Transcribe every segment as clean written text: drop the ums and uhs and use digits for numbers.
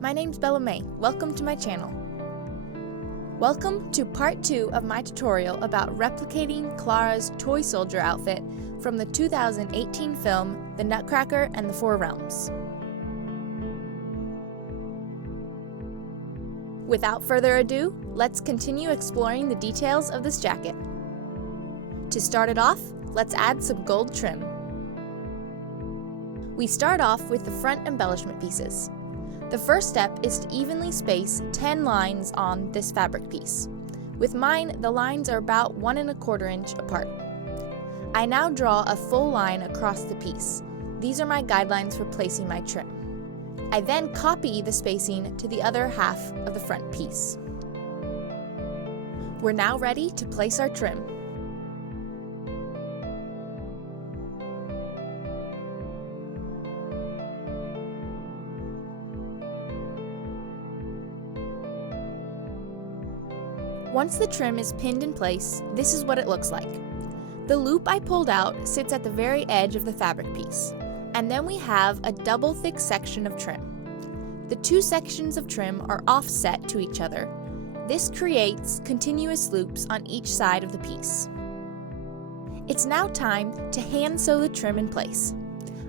my name's Bella May. Welcome to my channel. Welcome to part 2 of my tutorial about replicating Clara's toy soldier outfit from the 2018 film The Nutcracker and the Four Realms. Without further ado, let's continue exploring the details of this jacket. To start it off, let's add some gold trim. We start off with the front embellishment pieces. The first step is to evenly space 10 lines on this fabric piece. With mine, the lines are about 1 1/4 inch apart. I now draw a full line across the piece. These are my guidelines for placing my trim. I then copy the spacing to the other half of the front piece. We're now ready to place our trim. Once the trim is pinned in place, this is what it looks like. The loop I pulled out sits at the very edge of the fabric piece, and then we have a double thick section of trim. The two sections of trim are offset to each other. This creates continuous loops on each side of the piece. It's now time to hand sew the trim in place.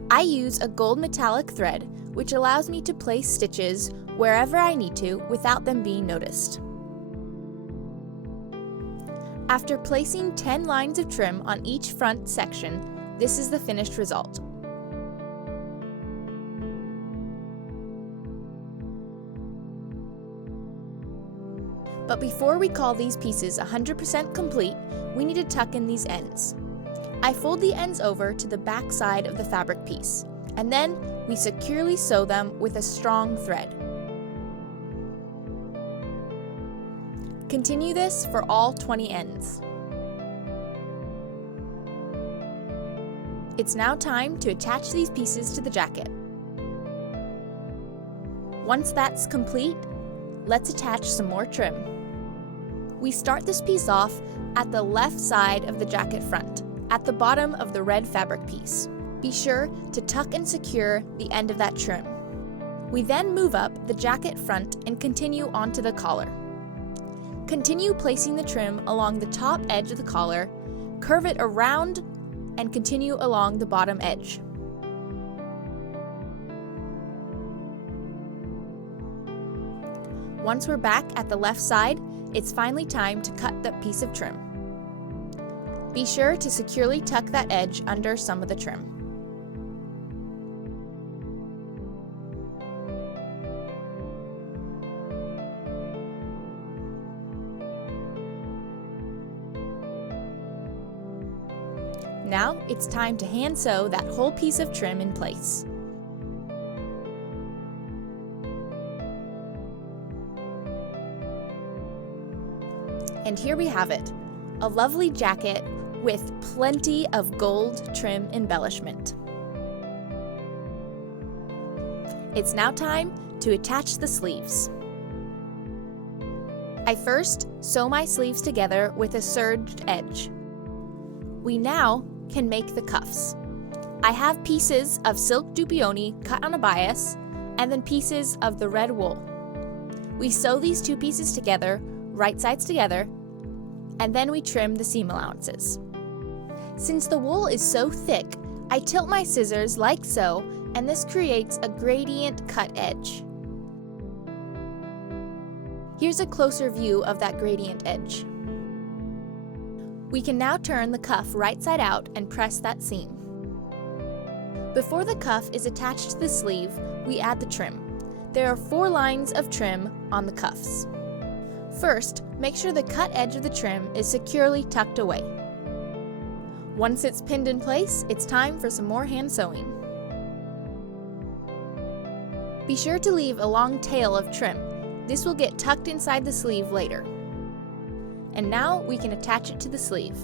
I use a gold metallic thread, which allows me to place stitches wherever I need to without them being noticed. After placing 10 lines of trim on each front section, this is the finished result. But before we call these pieces 100% complete, we need to tuck in these ends. I fold the ends over to the back side of the fabric piece, and then we securely sew them with a strong thread. Continue this for all 20 ends. It's now time to attach these pieces to the jacket. Once that's complete, let's attach some more trim. We start this piece off at the left side of the jacket front, at the bottom of the red fabric piece. Be sure to tuck and secure the end of that trim. We then move up the jacket front and continue onto the collar. Continue placing the trim along the top edge of the collar, curve it around, and continue along the bottom edge. Once we're back at the left side, it's finally time to cut that piece of trim. Be sure to securely tuck that edge under some of the trim. Now it's time to hand sew that whole piece of trim in place. And here we have it, a lovely jacket with plenty of gold trim embellishment. It's now time to attach the sleeves. I first sew my sleeves together with a serged edge. We now can make the cuffs. I have pieces of silk dupioni cut on a bias, and then pieces of the red wool. We sew these two pieces together, right sides together, and then we trim the seam allowances. Since the wool is so thick, I tilt my scissors like so, and this creates a gradient cut edge. Here's a closer view of that gradient edge. We can now turn the cuff right side out and press that seam. Before the cuff is attached to the sleeve, we add the trim. There are 4 lines of trim on the cuffs. First, make sure the cut edge of the trim is securely tucked away. Once it's pinned in place, it's time for some more hand sewing. Be sure to leave a long tail of trim. This will get tucked inside the sleeve later. And now we can attach it to the sleeve.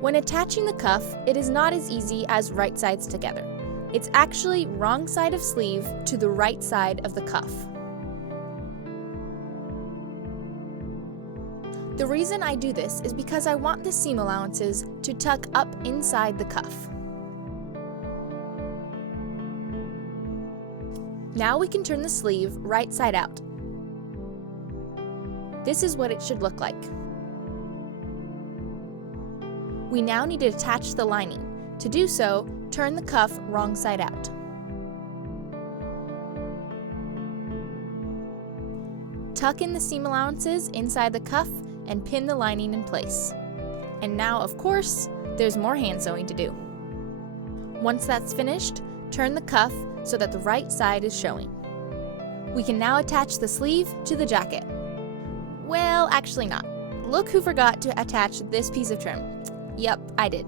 When attaching the cuff, it is not as easy as right sides together. It's actually wrong side of sleeve to the right side of the cuff. The reason I do this is because I want the seam allowances to tuck up inside the cuff. Now we can turn the sleeve right side out. This is what it should look like. We now need to attach the lining. To do so, turn the cuff wrong side out. Tuck in the seam allowances inside the cuff and pin the lining in place. And now, of course, there's more hand sewing to do. Once that's finished, turn the cuff so that the right side is showing. We can now attach the sleeve to the jacket. Well, actually not. Look who forgot to attach this piece of trim. Yep, I did.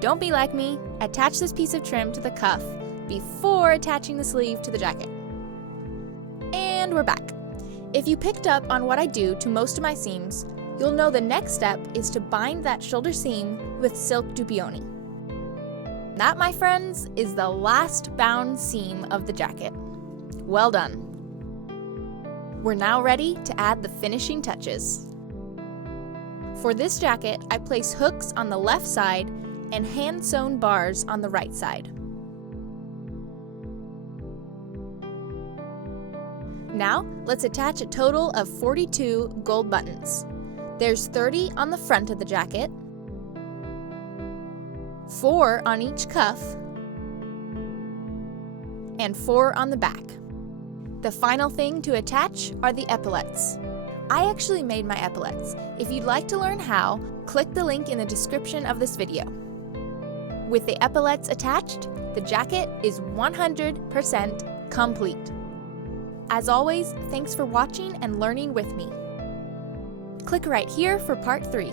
Don't be like me. Attach this piece of trim to the cuff before attaching the sleeve to the jacket. And we're back. If you picked up on what I do to most of my seams, you'll know the next step is to bind that shoulder seam with silk dupioni. That, my friends, is the last bound seam of the jacket. Well done. We're now ready to add the finishing touches. For this jacket, I place hooks on the left side and hand-sewn bars on the right side. Now, let's attach a total of 42 gold buttons. There's 30 on the front of the jacket, 4 on each cuff, and 4 on the back. The final thing to attach are the epaulets. I actually made my epaulets. If you'd like to learn how, click the link in the description of this video. With the epaulets attached, the jacket is 100% complete. As always, thanks for watching and learning with me. Click right here for part 3.